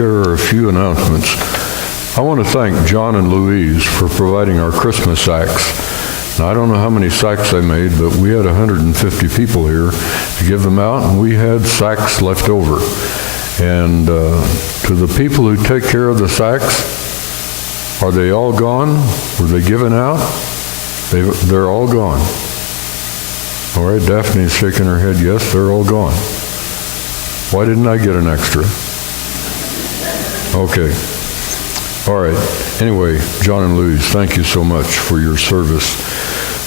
share a few announcements. I want to thank John and Louise for providing our Christmas sacks. Now, I don't know how many sacks they made, but we had 150 people here to give them out, and we had sacks left over. And to the people who take care of the sacks, are they all gone? Were they given out? They're all gone. All right, Daphne's shaking her head, yes, they're all gone. Why didn't I get an extra? Okay. All right. Anyway, John and Louise, thank you so much for your service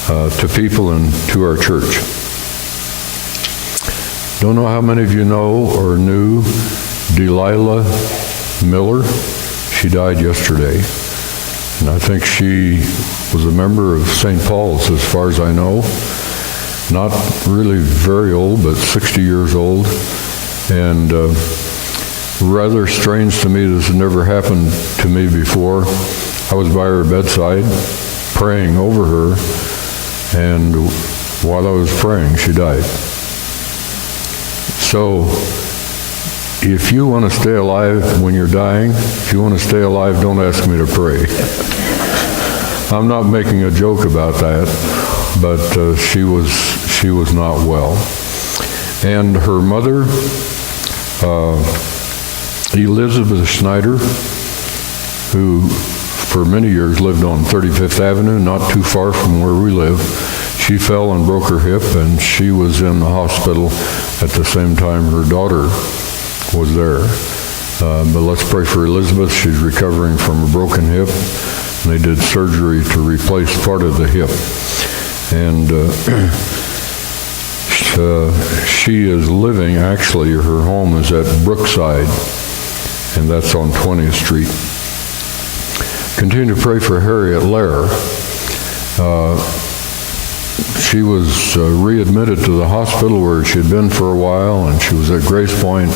to people and to our church. Don't know how many of you know or knew Delilah Miller. She died yesterday. And I think she was a member of St. Paul's, as far as I know. Not really very old, but 60 years old. And rather strange to me, this had never happened to me before. I was by her bedside praying over her, and while I was praying, she died. So, if you want to stay alive when you're dying, if you want to stay alive, don't ask me to pray. I'm not making a joke about that, but she was not well. And her mother, Elizabeth Schneider, who for many years lived on 35th Avenue, not too far from where we live. She fell and broke her hip, and she was in the hospital at the same time her daughter was there. But let's pray for Elizabeth. She's recovering from a broken hip. And they did surgery to replace part of the hip. And she is living, actually, her home is at Brookside, and that's on 20th Street. Continue to pray for Harriet Lair. She was readmitted to the hospital where she had been for a while, and she was at Grace Point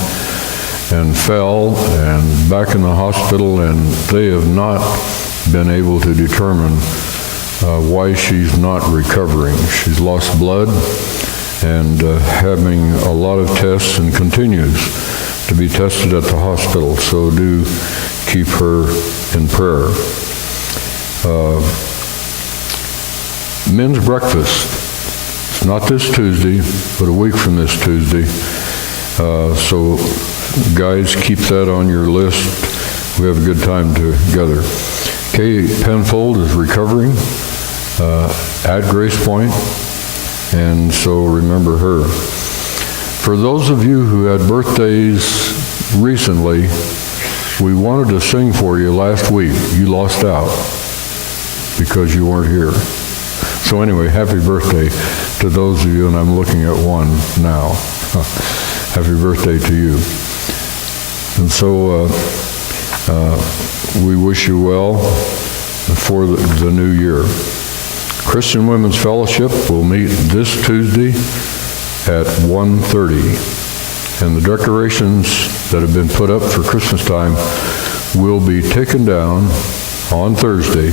and fell and back in the hospital, and they have not been able to determine why she's not recovering. She's lost blood and having a lot of tests and continues to be tested at the hospital, so do keep her in prayer. Men's breakfast. It's not this Tuesday, but a week from this Tuesday. So guys, keep that on your list. We have a good time together. Kay Penfold is recovering at Grace Point, and so remember her. For those of you who had birthdays recently, we wanted to sing for you last week. You lost out because you weren't here. So anyway, happy birthday to those of you, and I'm looking at one now. Happy birthday to you. And so we wish you well for the new year. Christian Women's Fellowship will meet this Tuesday at 1:30, and the decorations that have been put up for Christmas time will be taken down on Thursday,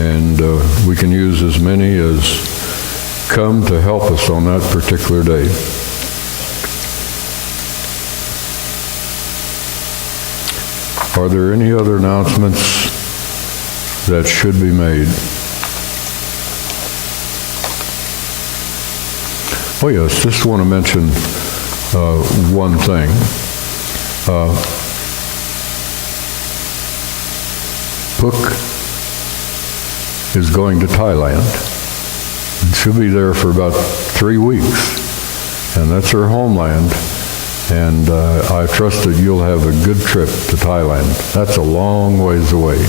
and we can use as many as come to help us on that particular day. Are there any other announcements that should be made? Oh yes, just want to mention one thing. Book is going to Thailand. And she'll be there for about 3 weeks, and that's her homeland. And I trust that you'll have a good trip to Thailand. That's a long ways away.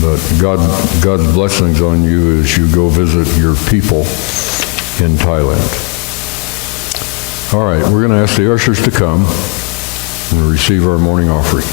But God's blessings on you as you go visit your people in Thailand. All right, we're going to ask the ushers to come and receive our morning offering.